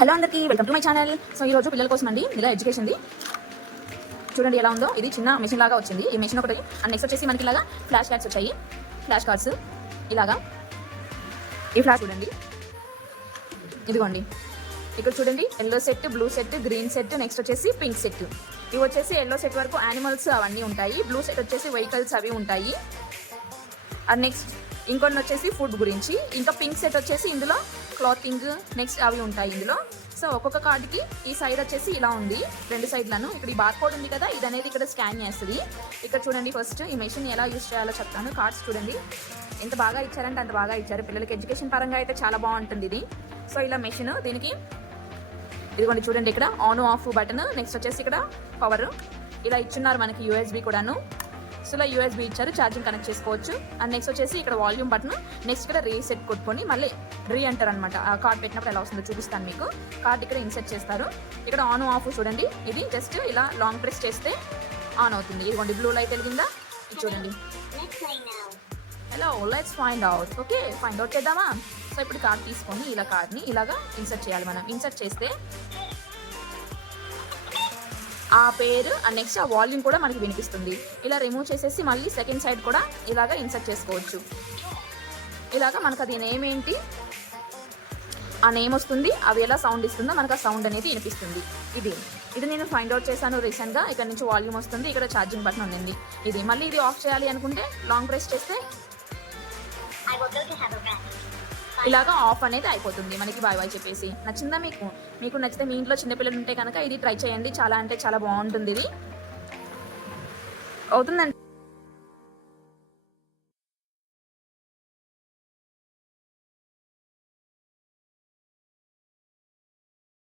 Hello అందరికీ welcome to my channel. So ఈ రోజు పిల్లల కోసం అండి ఇలా ఎడ్యుకేషన్ది చూడండి ఎలా ఉందో. ఇది చిన్న మెషిన్ లాగా వచ్చింది. ఈ మెషిన్ ఒకటి అండ్ నెక్స్ట్ వచ్చేసి మనకి ఇలాగా ఫ్లాష్ కార్డ్స్ వచ్చాయి. ఫ్లాష్ కార్డ్స్ ఇలాగా ఈ ఫ్లాష్ చూడండి, ఇదిగోండి ఇక్కడ చూడండి yellow set, blue set, green set, next వచ్చేసి పింక్ సెట్. ఇవి వచ్చేసి ఎల్లో సెట్ వరకు యానిమల్స్ అవన్నీ ఉంటాయి, బ్లూ సెట్ వచ్చేసి వెహికల్స్ అవి ఉంటాయి. అండ్ నెక్స్ట్ ఇంకొన్ని వచ్చేసి ఫుడ్ గురించి, ఇంకా పింక్ సెట్ వచ్చేసి ఇందులో క్లాతింగ్ నెక్స్ట్ అవి ఉంటాయి ఇందులో. సో ఒక్కొక్క కార్డ్కి ఈ సైడ్ వచ్చేసి ఇలా ఉంది, రెండు సైడ్లను. ఇక్కడ ఈ బార్ కోడ్ ఉంది కదా, ఇది అనేది ఇక్కడ స్కాన్ చేస్తుంది. ఇక్కడ చూడండి ఫస్ట్ ఈ మెషిన్ ఎలా యూజ్ చేయాలో చెప్తాను. కార్డ్స్ చూడండి ఎంత బాగా ఇచ్చారంటే అంత బాగా ఇచ్చారు. పిల్లలకి ఎడ్యుకేషన్ పరంగా అయితే చాలా బాగుంటుంది ఇది. సో ఇలా మెషిన్, దీనికి ఇదిగోండి చూడండి ఇక్కడ ఆన్ ఆఫ్ బటన్, నెక్స్ట్ వచ్చేసి ఇక్కడ పవర్ ఇలా ఇచ్చున్నారు మనకి, యూఎస్బి కూడాను. సో ఇలా యూఎస్బి ఇచ్చారు, ఛార్జింగ్ కనెక్ట్ చేసుకోవచ్చు. అండ్ నెక్స్ట్ వచ్చేసి ఇక్కడ వాల్యూమ్ బటన్, నెక్స్ట్ ఇక్కడ రీసెట్ కొట్టుకొని మళ్ళీ రీఎంటర్ అనమాట. ఆ కార్డ్ పెట్టినప్పుడు ఎలా వస్తుందో చూపిస్తాను మీకు. కార్డ్ ఇక్కడ ఇన్సెట్ చేస్తారు. ఇక్కడ ఆన్ ఆఫ్ చూడండి, ఇది జస్ట్ ఇలా లాంగ్ ప్రెస్ చేస్తే ఆన్ అవుతుంది. ఇదిగోండి బ్లూ లైట్ వెలిగిందా, ఇది చూడండి. Hello let's find out. Okay find out చేద్దామా. సో ఇప్పుడు కార్డ్ తీసుకొని ఇలా కార్డ్ని ఇలాగా ఇన్సర్ట్ చేయాలి. మనం ఇన్సర్ట్ చేస్తే ఆ పేరు అండ్ నెక్స్ట్ ఆ వాల్యూమ్ కూడా మనకి వినిపిస్తుంది. ఇలా రిమూవ్ చేసేసి మళ్ళీ సెకండ్ సైడ్ కూడా ఇలాగా ఇన్సర్ట్ చేసుకోవచ్చు. ఇలాగా మనకు అది నేమ్ ఏంటి, ఆ నేమ్ వస్తుంది, అవి ఎలా సౌండ్ ఇస్తుందో మనకు ఆ సౌండ్ అనేది వినిపిస్తుంది. ఇది నేను ఫైండ్ అవుట్ చేశాను రీసెంట్గా. ఇక్కడ నుంచి వాల్యూమ్ వస్తుంది, ఇక్కడ ఛార్జింగ్ బటన్ ఉంది. ఇది మళ్ళీ ఇది ఆఫ్ చేయాలి అనుకుంటే లాంగ్ ప్రెస్ చేస్తే ఇలాగా ఆఫ్ అనేది అయిపోతుంది మనకి. బాయ్ బాయ్ చెప్పేసి. నచ్చిందా మీకు నచ్చితే మీ ఇంట్లో చిన్నపిల్లలు ఉంటే కనుక ఇది ట్రై చేయండి. చాలా అంటే చాలా బాగుంటుంది. ఇది అవుతుందండి.